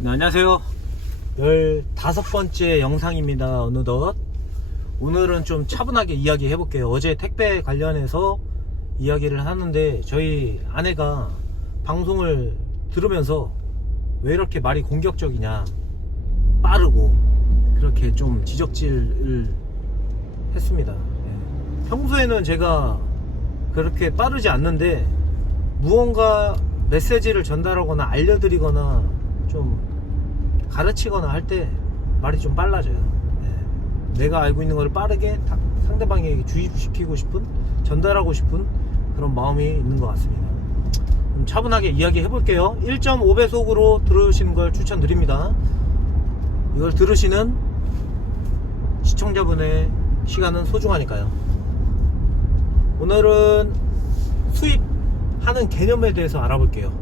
네, 안녕하세요. 15번째 영상입니다. 어느덧 오늘은 좀 차분하게 이야기 해볼게요. 어제 택배 관련해서 이야기를 하는데 저희 아내가 방송을 들으면서 왜 이렇게 말이 공격적이냐, 빠르고 그렇게 좀 지적질을 했습니다. 평소에는 제가 그렇게 빠르지 않는데 무언가 메시지를 전달하거나 알려드리거나 좀 가르치거나 할 때 말이 좀 빨라져요. 내가 알고 있는 걸 빠르게 상대방에게 주입시키고 싶은, 전달하고 싶은 그런 마음이 있는 것 같습니다. 좀 차분하게 이야기 해볼게요. 1.5배속으로 들으시는 걸 추천드립니다. 이걸 들으시는 시청자분의 시간은 소중하니까요. 오늘은 수입하는 개념에 대해서 알아볼게요.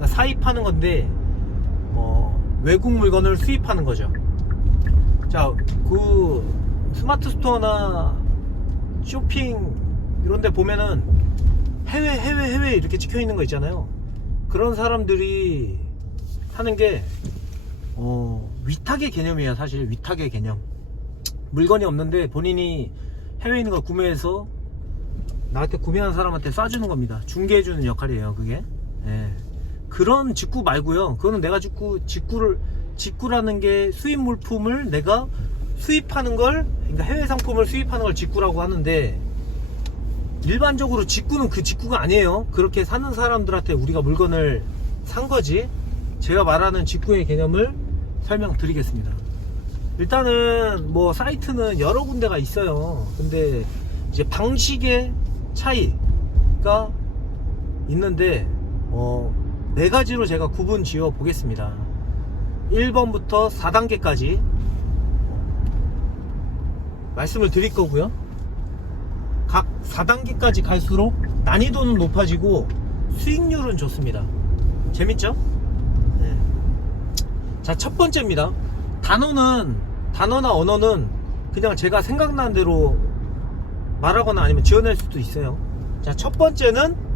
사입하는 건데 외국 물건을 수입하는 거죠. 자, 그 스마트 스토어나 쇼핑 이런 데 보면은 해외 이렇게 찍혀 있는 거 있잖아요. 그런 사람들이 하는 게 위탁의 개념이에요. 사실 위탁의 개념. 물건이 없는데 본인이 해외에 있는 걸 구매해서 나한테 구매한 사람한테 쏴주는 겁니다. 중개해주는 역할이에요, 그게. 그런 직구 말고요. 그거는 내가 직구라는 게 수입 물품을 내가 수입하는 걸, 그러니까 해외 상품을 수입하는 걸 직구라고 하는데, 일반적으로 직구는 그 직구가 아니에요. 그렇게 사는 사람들한테 우리가 물건을 산 거지. 제가 말하는 직구의 개념을 설명드리겠습니다. 일단은 뭐 사이트는 여러 군데가 있어요. 근데 이제 방식의 차이가 있는데 네 가지로 제가 구분 지어 보겠습니다. 1번부터 4단계까지 말씀을 드릴 거고요. 각 4단계까지 갈수록 난이도는 높아지고 수익률은 좋습니다. 재밌죠? 네. 자, 첫 번째입니다. 단어나 언어는 그냥 제가 생각나는 대로 말하거나 아니면 지어낼 수도 있어요. 자, 첫 번째는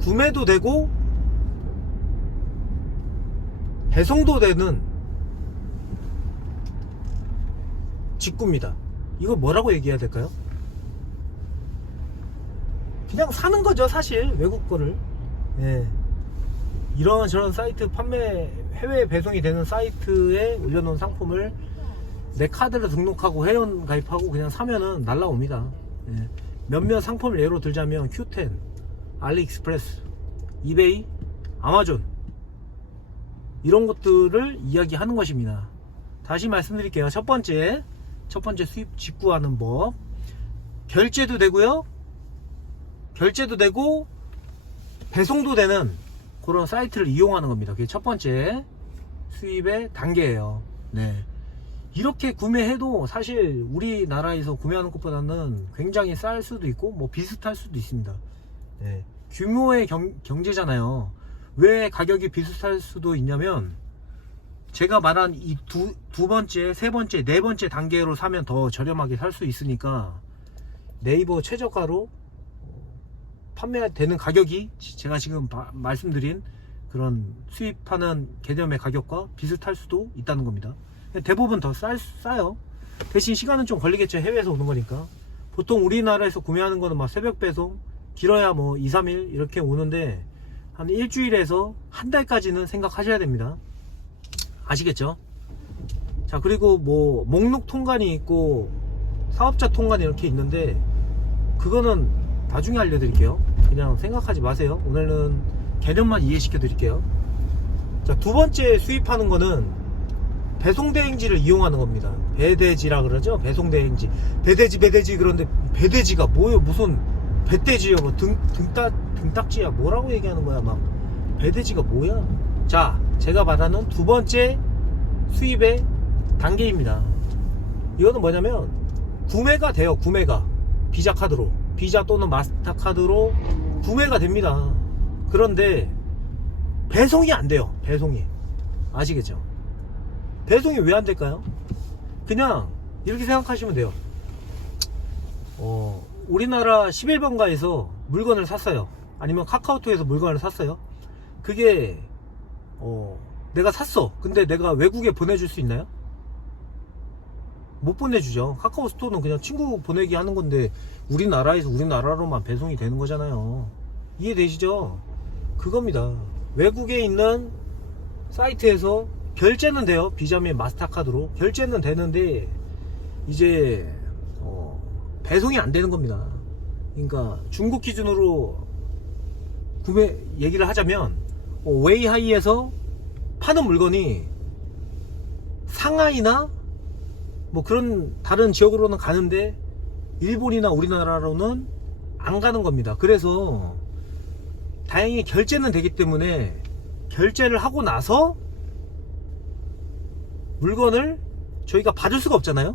구매도 되고 배송도 되는 직구입니다. 이거 뭐라고 얘기해야 될까요? 그냥 사는 거죠, 사실. 외국 거를. 이런 저런 사이트 해외 배송이 되는 사이트에 올려놓은 상품을 내 카드로 등록하고 회원 가입하고 그냥 사면은 날라옵니다. 몇몇 상품을 예로 들자면 Q10, 알리익스프레스, 이베이, 아마존, 이런 것들을 이야기하는 것입니다. 다시 말씀드릴게요. 첫 번째 수입 직구하는 법. 결제도 되고요, 결제도 되고 배송도 되는 그런 사이트를 이용하는 겁니다. 그게 첫 번째 수입의 단계예요. 이렇게 구매해도 사실 우리나라에서 구매하는 것보다는 굉장히 쌀 수도 있고 뭐 비슷할 수도 있습니다. 규모의 경제잖아요. 왜 가격이 비슷할 수도 있냐면, 제가 말한 이 두 번째, 세 번째, 네 번째 단계로 사면 더 저렴하게 살 수 있으니까 네이버 최저가로 판매되는 가격이 제가 지금 말씀드린 그런 수입하는 개념의 가격과 비슷할 수도 있다는 겁니다. 대부분 더 싸요. 대신 시간은 좀 걸리겠죠. 해외에서 오는 거니까. 보통 우리나라에서 구매하는 거는 막 새벽 배송, 길어야 뭐 2, 3일 이렇게 오는데 한 일주일에서 한 달까지는 생각하셔야 됩니다. 아시겠죠? 자, 그리고 뭐 목록 통관이 있고 사업자 통관이 이렇게 있는데 그거는 나중에 알려드릴게요. 그냥 생각하지 마세요. 오늘은 개념만 이해시켜 드릴게요. 자, 두 번째 수입하는 거는 배송대행지를 이용하는 겁니다. 배대지라 그러죠? 배송대행지. 배대지 그런데 배대지가 뭐예요? 무슨 배대지요? 뭐 등딱지야? 뭐라고 얘기하는 거야? 막 배대지가 뭐야? 자, 제가 말하는 두 번째 수입의 단계입니다. 이거는 뭐냐면 구매가 돼요. 구매가 비자 카드로, 비자 또는 마스터카드로 구매가 됩니다. 그런데 배송이 안 돼요. 배송이. 아시겠죠? 배송이 왜 안 될까요? 그냥 이렇게 생각하시면 돼요. 우리나라 11번가에서 물건을 샀어요. 아니면 카카오톡에서 물건을 샀어요. 그게 내가 샀어. 근데 내가 외국에 보내줄 수 있나요? 못 보내주죠. 카카오 스토어는 그냥 친구 보내기 하는 건데 우리나라에서 우리나라로만 배송이 되는 거잖아요. 이해되시죠? 그겁니다. 외국에 있는 사이트에서 결제는 돼요. 비자 및 마스터카드로 결제는 되는데 이제 배송이 안 되는 겁니다. 그러니까 중국 기준으로 구매 얘기를 하자면 웨이하이에서 파는 물건이 상하이나 뭐 그런 다른 지역으로는 가는데 일본이나 우리나라로는 안 가는 겁니다. 그래서 다행히 결제는 되기 때문에 결제를 하고 나서 물건을 저희가 받을 수가 없잖아요.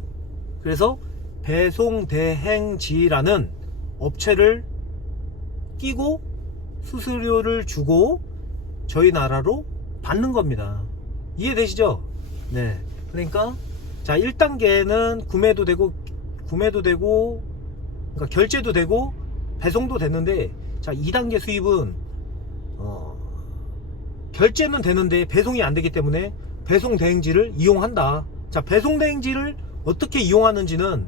그래서 배송대행지라는 업체를 끼고 수수료를 주고 저희 나라로 받는 겁니다. 이해되시죠? 네. 그러니까 자 1단계는 구매도 되고 그러니까 결제도 되고 배송도 됐는데 자 2단계 수입은 결제는 되는데 배송이 안 되기 때문에 배송 대행지를 이용한다. 자 배송 대행지를 어떻게 이용하는지는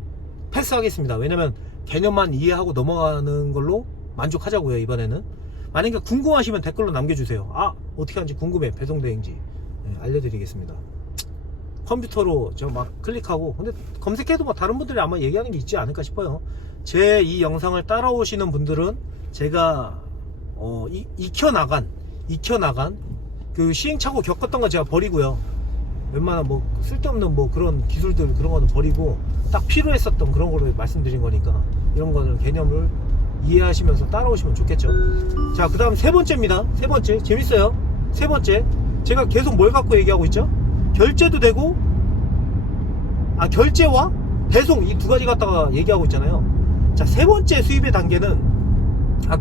패스하겠습니다. 왜냐면 개념만 이해하고 넘어가는 걸로 만족하자고요. 이번에는 만약에 궁금하시면 댓글로 남겨주세요. 아 어떻게 하는지 궁금해. 배송 대행지 네, 알려드리겠습니다. 컴퓨터로 저 막 클릭하고 근데 검색해도 뭐 다른 분들이 아마 얘기하는 게 있지 않을까 싶어요. 제 이 영상을 따라오시는 분들은 제가 익혀나간 그 시행착오 겪었던 거 제가 버리고요. 웬만한 뭐 쓸데없는 뭐 그런 기술들 그런 거는 버리고 딱 필요했었던 그런 거를 말씀드린 거니까 이런 거는 개념을 이해하시면서 따라오시면 좋겠죠. 자 그 다음 세 번째입니다. 세 번째 재밌어요. 세 번째 제가 계속 뭘 갖고 얘기하고 있죠? 결제도 되고 결제와 배송 이 두 가지 갖다가 얘기하고 있잖아요. 자 세 번째 수입의 단계는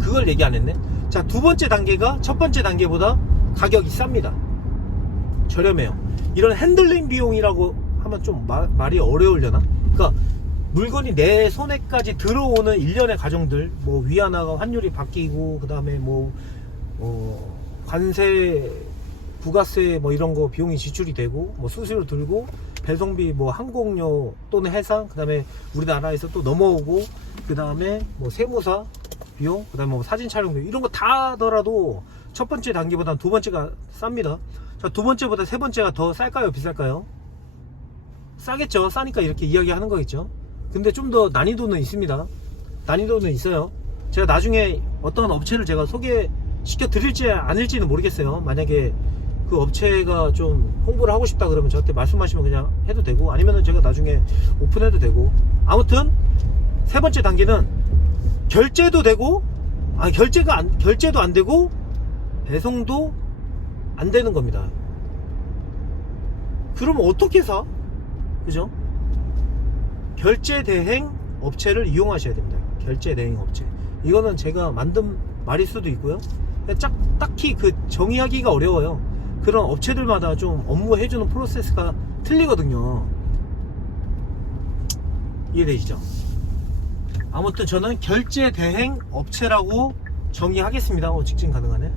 그걸 얘기 안 했네. 자 두 번째 단계가 첫 번째 단계보다 가격이 쌉니다. 저렴해요. 이런 핸들링 비용이라고 하면 좀 말이 어려우려나? 그러니까 물건이 내 손에까지 들어오는 일련의 과정들 뭐 위안화가 환율이 바뀌고 그 다음에 뭐 관세 부가세 뭐 이런 거 비용이 지출이 되고 뭐 수수료 들고 배송비 뭐 항공료 또는 해상 그 다음에 우리나라에서 또 넘어오고 그 다음에 뭐 세무사 비용 그 다음에 뭐 사진 촬영 비용 이런 거 다 하더라도 첫 번째 단계보다는 두 번째가 쌉니다. 자, 두 번째보다 세 번째가 더 쌀까요 비쌀까요? 싸겠죠. 싸니까 이렇게 이야기하는 거겠죠. 근데 좀 더 난이도는 있습니다. 난이도는 있어요. 제가 나중에 어떤 업체를 제가 소개시켜 드릴지 아닐지는 모르겠어요. 만약에 그 업체가 좀 홍보를 하고 싶다 그러면 저한테 말씀하시면 그냥 해도 되고 아니면은 제가 나중에 오픈해도 되고 아무튼 세 번째 단계는 결제도 되고 결제도 안 되고 배송도 안 되는 겁니다. 그러면 어떻게 사? 그죠? 결제 대행 업체를 이용하셔야 됩니다. 결제 대행 업체. 이거는 제가 만든 말일 수도 있고요. 딱히 그 정의하기가 어려워요. 그런 업체들마다 좀 업무 해주는 프로세스가 틀리거든요. 이해되시죠? 아무튼 저는 결제 대행 업체라고 정의하겠습니다. 직진 가능하네.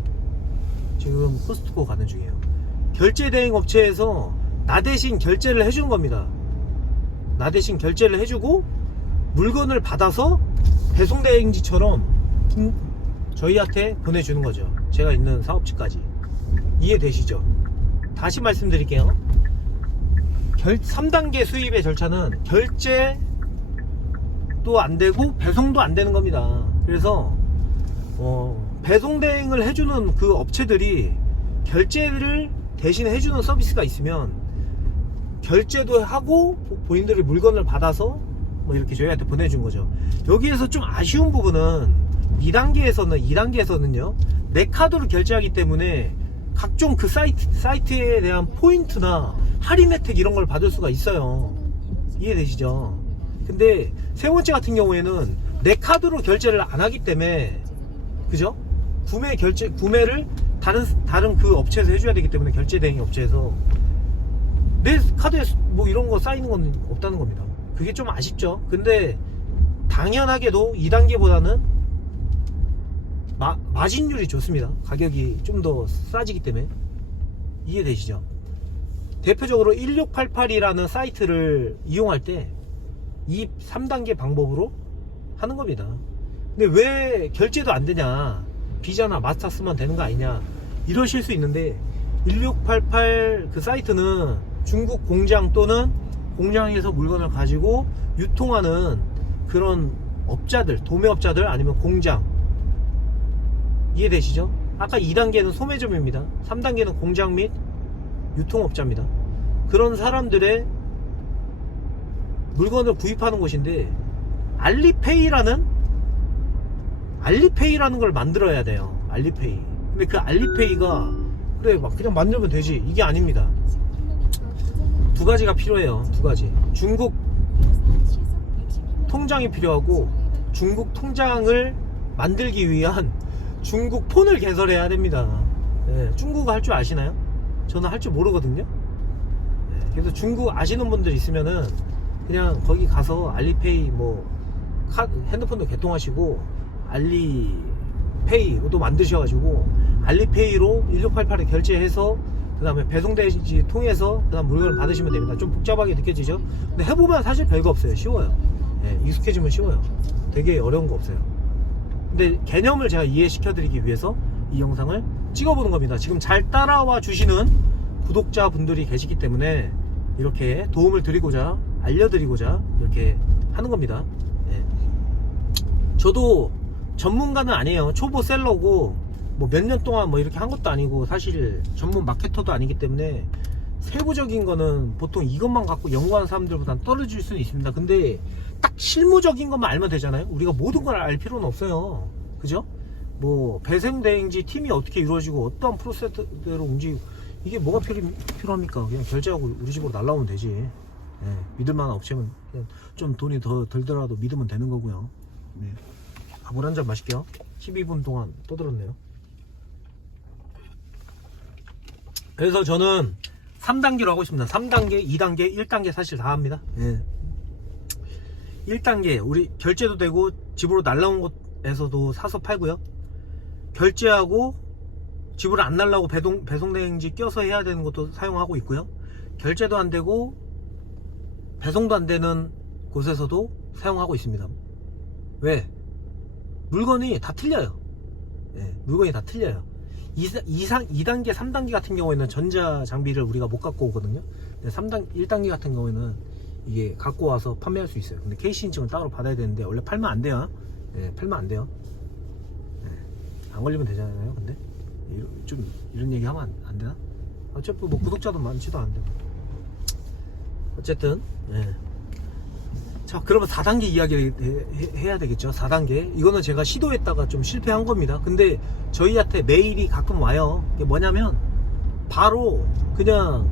지금 코스트코 가는 중이에요. 결제 대행 업체에서 나 대신 결제를 해주는 겁니다. 나 대신 결제를 해주고 물건을 받아서 배송 대행지처럼 저희한테 보내주는 거죠. 제가 있는 사업지까지. 이해되시죠? 다시 말씀드릴게요. 3단계 수입의 절차는 결제도 안 되고 배송도 안 되는 겁니다. 그래서 배송 대행을 해주는 그 업체들이 결제를 대신 해주는 서비스가 있으면 결제도 하고 본인들이 물건을 받아서 뭐 이렇게 저희한테 보내준 거죠. 여기에서 좀 아쉬운 부분은 2단계에서는요 내 카드로 결제하기 때문에 각종 그 사이트에 대한 포인트나 할인 혜택 이런 걸 받을 수가 있어요. 이해되시죠? 근데 세 번째 같은 경우에는 내 카드로 결제를 안 하기 때문에 그죠? 구매를 다른 그 업체에서 해줘야 되기 때문에 결제 대행 업체에서 내 카드에 뭐 이런 거 쌓이는 건 없다는 겁니다. 그게 좀 아쉽죠. 근데 당연하게도 2단계보다는 마진율이 좋습니다. 가격이 좀 더 싸지기 때문에. 이해되시죠? 대표적으로 1688이라는 사이트를 이용할 때 이 3단계 방법으로 하는 겁니다. 근데 왜 결제도 안 되냐, 비자나 마스터 쓰면 되는 거 아니냐 이러실 수 있는데, 1688 그 사이트는 중국 공장 또는 공장에서 물건을 가지고 유통하는 그런 업자들, 도매업자들 아니면 공장, 이해되시죠? 아까 2단계는 소매점입니다. 3단계는 공장 및 유통업자입니다. 그런 사람들의 물건을 구입하는 곳인데, 알리페이라는 걸 만들어야 돼요. 알리페이. 근데 그 알리페이가 그래 막 그냥 만들면 되지, 이게 아닙니다. 두 가지가 필요해요. 두 가지. 중국 통장이 필요하고, 중국 통장을 만들기 위한 중국 폰을 개설해야 됩니다. 네, 중국어 할 줄 아시나요? 저는 할 줄 모르거든요. 네, 그래서 중국 아시는 분들 있으면은 그냥 거기 가서 알리페이 핸드폰도 개통하시고 알리페이도 만드셔가지고 알리페이로 1688에 결제해서 그 다음에 배송대지 통해서 그 다음 물건을 받으시면 됩니다. 좀 복잡하게 느껴지죠? 근데 해보면 사실 별거 없어요. 쉬워요. 네, 익숙해지면 쉬워요. 되게 어려운 거 없어요. 근데 개념을 제가 이해시켜 드리기 위해서 이 영상을 찍어보는 겁니다. 지금 잘 따라와 주시는 구독자분들이 계시기 때문에 이렇게 도움을 드리고자, 알려드리고자 이렇게 하는 겁니다. 네. 저도 전문가는 아니에요. 초보 셀러고 뭐 몇 년 동안 뭐 이렇게 한 것도 아니고, 사실 전문 마케터도 아니기 때문에 세부적인 거는 보통 이것만 갖고 연구하는 사람들보다는 떨어질 수는 있습니다. 근데 딱 실무적인 것만 알면 되잖아요. 우리가 모든 걸 알 필요는 없어요. 그죠? 뭐 배송대행지 팀이 어떻게 이루어지고 어떠한 프로세스대로 움직이고, 이게 뭐가 필요합니까? 그냥 결제하고 우리 집으로 날라오면 되지. 네, 믿을만한 업체면 그냥 좀 돈이 더 들더라도 믿으면 되는 거고요. 네. 물 한 잔 마실게요. 12분 동안 떠들었네요. 그래서 저는 3단계로 하고 있습니다. 3단계, 2단계, 1단계 사실 다 합니다. 네. 1단계 우리 결제도 되고 집으로 날라온 곳에서도 사서 팔고요. 결제하고 집으로 안 날라오고 배송대행지 껴서 해야 되는 것도 사용하고 있고요. 결제도 안 되고 배송도 안 되는 곳에서도 사용하고 있습니다. 왜? 물건이 다 틀려요. 네, 물건이 다 틀려요. 2단계, 3단계 같은 경우에는 전자 장비를 우리가 못 갖고 오거든요. 1단계 같은 경우에는 이게 갖고 와서 판매할 수 있어요. 근데 KC 인증을 따로 받아야 되는데 원래 팔면 안 돼요. 네, 팔면 안 돼요. 네, 안 걸리면 되잖아요. 근데 좀 이런 얘기 하면 안 되나? 어차피 뭐 구독자도 많지도 않은데. 어쨌든 네. 자, 그러면 4단계 이야기를 해야 되겠죠. 4단계 이거는 제가 시도했다가 좀 실패한 겁니다. 근데 저희한테 메일이 가끔 와요. 이게 뭐냐면 바로 그냥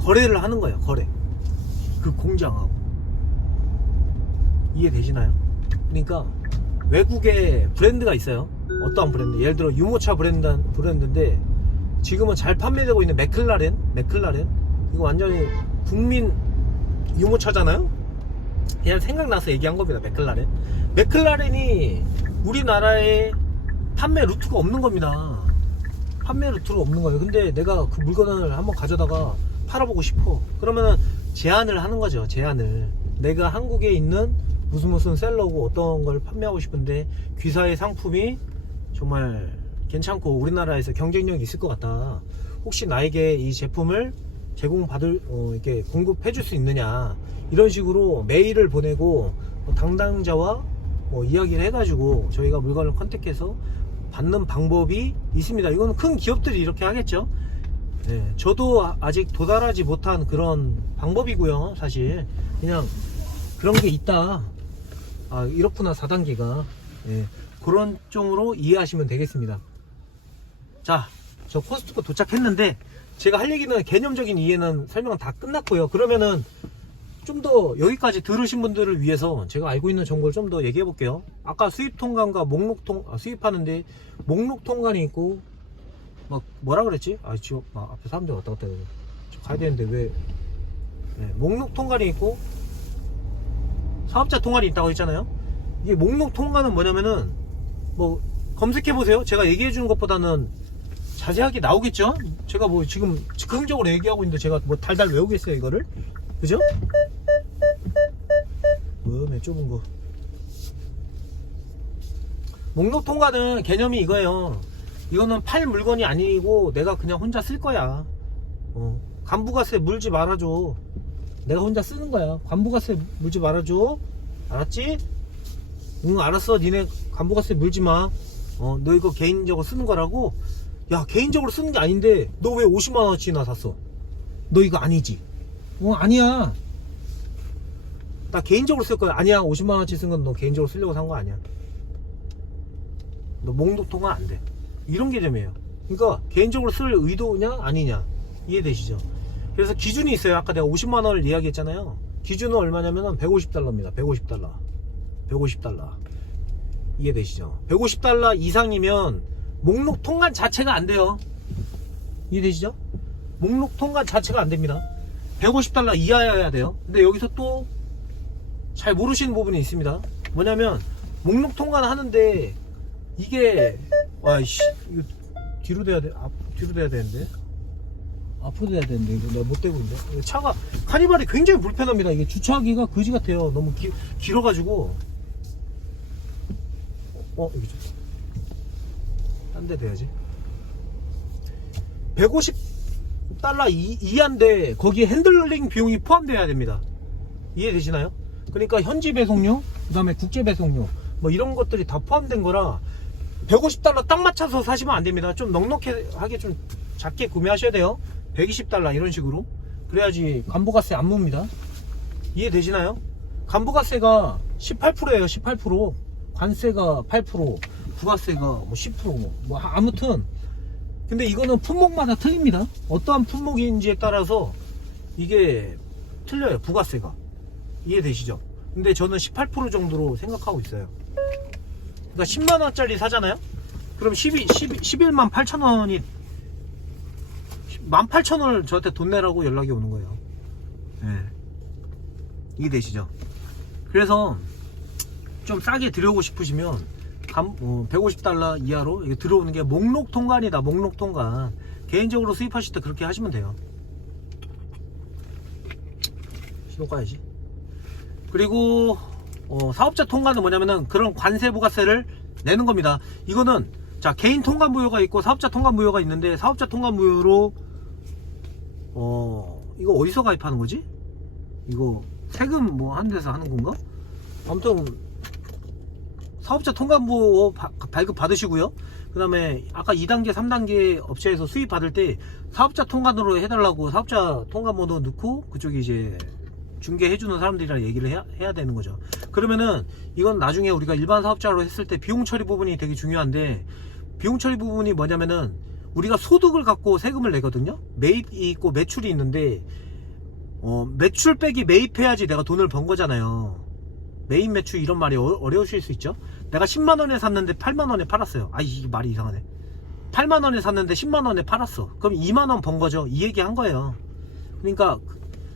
거래를 하는 거예요. 거래. 그 공장하고. 이해되시나요? 그러니까 외국에 브랜드가 있어요. 어떠한 브랜드? 예를 들어 유모차 브랜드인데 지금은 잘 판매되고 있는 맥클라렌 이거 완전히 국민 유모차잖아요. 그냥 생각나서 얘기한 겁니다. 맥클라렌이 우리나라에 판매 루트가 없는 겁니다. 판매 루트가 없는 거예요. 근데 내가 그 물건을 한번 가져다가 팔아보고 싶어. 그러면은 제안을 하는 거죠. 제안을. 내가 한국에 있는 무슨 셀러고 어떤 걸 판매하고 싶은데 귀사의 상품이 정말 괜찮고 우리나라에서 경쟁력이 있을 것 같다. 혹시 나에게 이 제품을 이렇게 공급해 줄 수 있느냐, 이런 식으로 메일을 보내고 담당자와 이야기를 해가지고 저희가 물건을 컨택해서 받는 방법이 있습니다. 이거는 큰 기업들이 이렇게 하겠죠. 네, 저도 아직 도달하지 못한 그런 방법이고요. 사실 그냥 그런 게 있다. 아, 이렇구나 4단계가. 네, 그런 쪽으로 이해하시면 되겠습니다. 자, 저 코스트코 도착했는데 제가 할 얘기는 개념적인 이해는 설명은 다 끝났고요. 그러면은 좀 더 여기까지 들으신 분들을 위해서 제가 알고 있는 정보를 좀 더 얘기해 볼게요. 아까 수입 통관과 수입하는데 목록 통관이 있고 막 뭐라 그랬지? 지금 앞에 사람들 왔다 갔다 해요. 저 가야 되는데 왜? 네, 목록 통관이 있고 사업자 통관이 있다고 했잖아요. 이게 목록 통과는 뭐냐면은 뭐 검색해 보세요. 제가 얘기해 주는 것보다는 자세하게 나오겠죠? 제가 뭐 지금 즉흥적으로 얘기하고 있는데 제가 뭐 달달 외우겠어요 이거를? 그죠? 왜 좁은 거. 목록 통과는 개념이 이거예요. 이거는 팔 물건이 아니고 내가 그냥 혼자 쓸 거야. 관부가세 물지 말아줘. 내가 혼자 쓰는 거야. 관부가세 물지 말아줘. 알았지? 응, 알았어. 니네 관부가세 물지 마. 너 이거 개인적으로 쓰는 거라고? 야, 개인적으로 쓰는 게 아닌데 너 왜 50만원어치나 샀어? 너 이거 아니지? 아니야. 나 개인적으로 쓸 거야. 아니야, 50만원어치 쓴 건 너 개인적으로 쓰려고 산 거 아니야. 너 목록 통과 안 돼. 이런 개념이에요. 그러니까 개인적으로 쓸 의도냐 아니냐 이해되시죠? 그래서 기준이 있어요. 아까 내가 50만원을 이야기했잖아요. 기준은 얼마냐면은 150달러입니다 150달러 150달러 이해되시죠? 150달러 이상이면 목록 통관 자체가 안 돼요. 이해되시죠? 목록 통관 자체가 안 됩니다. 150달러 이하여야 돼요. 근데 여기서 또 잘 모르시는 부분이 있습니다. 뭐냐면 목록 통관 하는데 이게 아이씨 이거 뒤로 돼야 돼. 뒤로 돼야 되는데 앞으로 돼야 되는데 이거 내가 못 대고 있는데. 차가 카니발이 굉장히 불편합니다. 이게 주차하기가 거지 같아요. 너무 길어가지고. 여기 좀 딴 데 돼야지. 150달러 이하인데 거기에 핸들링 비용이 포함되어야 됩니다. 이해되시나요? 그러니까 현지 배송료, 그 다음에 국제 배송료 뭐 이런 것들이 다 포함된 거라 150달러 딱 맞춰서 사시면 안 됩니다. 좀 넉넉하게 좀 작게 구매하셔야 돼요. 120달러 이런 식으로. 그래야지 관부가세 안 묻습니다. 이해되시나요? 관부가세가 18%예요. 18%. 관세가 8%, 부가세가 뭐 10%, 뭐 아무튼. 근데 이거는 품목마다 틀립니다. 어떠한 품목인지에 따라서 이게 틀려요. 부가세가. 이해되시죠? 근데 저는 18% 정도로 생각하고 있어요. 그러니까 10만원짜리 사잖아요? 그럼 11만 8천원이 18,000원을 저한테 돈 내라고 연락이 오는 거예요. 네. 이해되시죠? 그래서 좀 싸게 들여오고 싶으시면 150달러 이하로 이게 들어오는 게 목록 통관이다. 목록 통관. 개인적으로 수입하실 때 그렇게 하시면 돼요. 신호 꺼야지. 그리고 사업자 통관은 뭐냐면은 그런 관세 부가세를 내는 겁니다. 이거는 자 개인 통관 무효가 있고 사업자 통관 무효가 있는데, 사업자 통관 무효로 이거 어디서 가입하는 거지? 이거 세금 뭐 하는 데서 하는 건가? 아무튼 사업자 통관 무효 발급 받으시고요. 그 다음에 아까 2단계 3단계 업체에서 수입 받을 때 사업자 통관으로 해달라고 사업자 통관 번호 넣고 그쪽이 이제 중개해주는 사람들이랑 얘기를 해야 되는 거죠. 그러면은 이건 나중에 우리가 일반 사업자로 했을 때 비용 처리 부분이 되게 중요한데, 비용 처리 부분이 뭐냐면은 우리가 소득을 갖고 세금을 내거든요. 매입이 있고 매출이 있는데 매출 빼기 매입해야지 내가 돈을 번 거잖아요. 매입 매출 이런 말이 어려우실 수 있죠. 내가 10만원에 샀는데 8만원에 팔았어요. 이 말이 이상하네. 8만원에 샀는데 10만원에 팔았어. 그럼 2만원 번 거죠. 이 얘기 한 거예요. 그러니까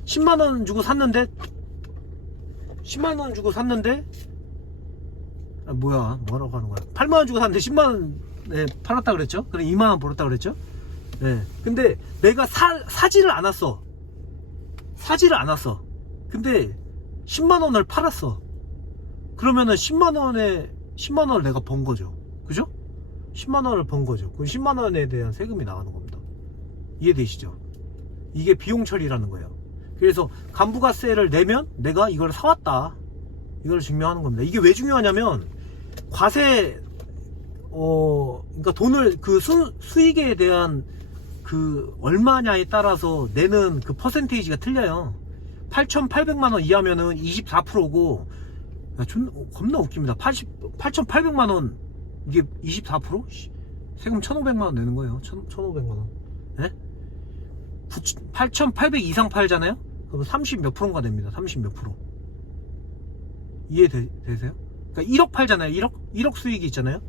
10만원 주고 샀는데 10만원 주고 샀는데 뭐라고 하는 거야. 8만원 주고 샀는데 10만원에 팔았다 그랬죠. 그래 2만원 벌었다 그랬죠. 네. 근데 내가 사지를 않았어. 근데 10만원을 팔았어. 그러면은 10만원을 내가 번 거죠. 그죠? 10만원을 번 거죠. 그럼 10만원에 대한 세금이 나가는 겁니다. 이해되시죠? 이게 비용 처리라는 거예요. 그래서 간부가세를 내면 내가 이걸 사왔다, 이걸 증명하는 겁니다. 이게 왜 중요하냐면 과세 그러니까 돈을 그 수익에 대한 그 얼마냐에 따라서 내는 그 퍼센테이지가 틀려요. 8,800만원 이하면은 24%고 겁나 웃깁니다. 8,800만원 이게 24%? 세금 1,500만원 내는 거예요. 1,500만원. 네? 8,800 이상 팔잖아요? 그럼 30 몇 프로인가 됩니다. 30 몇 프로. 이해되세요? 그러니까 1억 팔잖아요. 1억 수익이 있잖아요?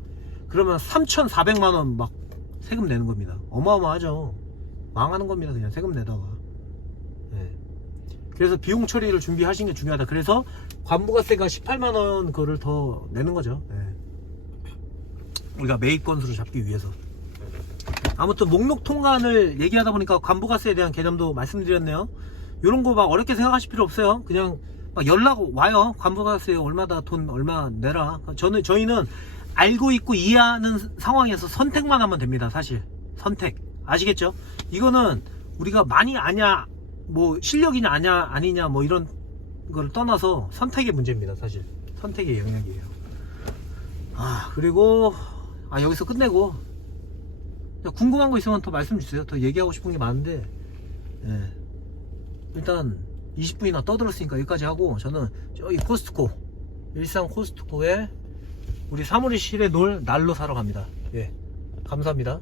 그러면 3,400만원 막 세금 내는 겁니다. 어마어마하죠. 망하는 겁니다. 그냥 세금 내다가. 네. 그래서 비용 처리를 준비하시는 게 중요하다. 그래서 관부가세가 18만원 그거를 더 내는 거죠. 우리가 매입 건수를 잡기 위해서. 아무튼 목록 통관을 얘기하다 보니까 관부가세에 대한 개념도 말씀드렸네요. 요런 거 막 어렵게 생각하실 필요 없어요. 그냥 막 연락 와요. 관부가세 얼마다, 돈 얼마 내라. 저희는 알고 있고 이해하는 상황에서 선택만 하면 됩니다. 사실 선택 아시겠죠? 이거는 우리가 많이 아냐, 뭐 실력이냐 아니냐 뭐 이런 걸 떠나서 선택의 문제입니다. 사실 선택의 영역이에요. 그리고 여기서 끝내고 궁금한 거 있으면 더 말씀 주세요. 더 얘기하고 싶은 게 많은데 일단 20분이나 떠들었으니까 여기까지 하고, 저는 저기 코스트코, 일산 코스트코에 우리 사무실에 놓을 난로 사러 갑니다. 감사합니다.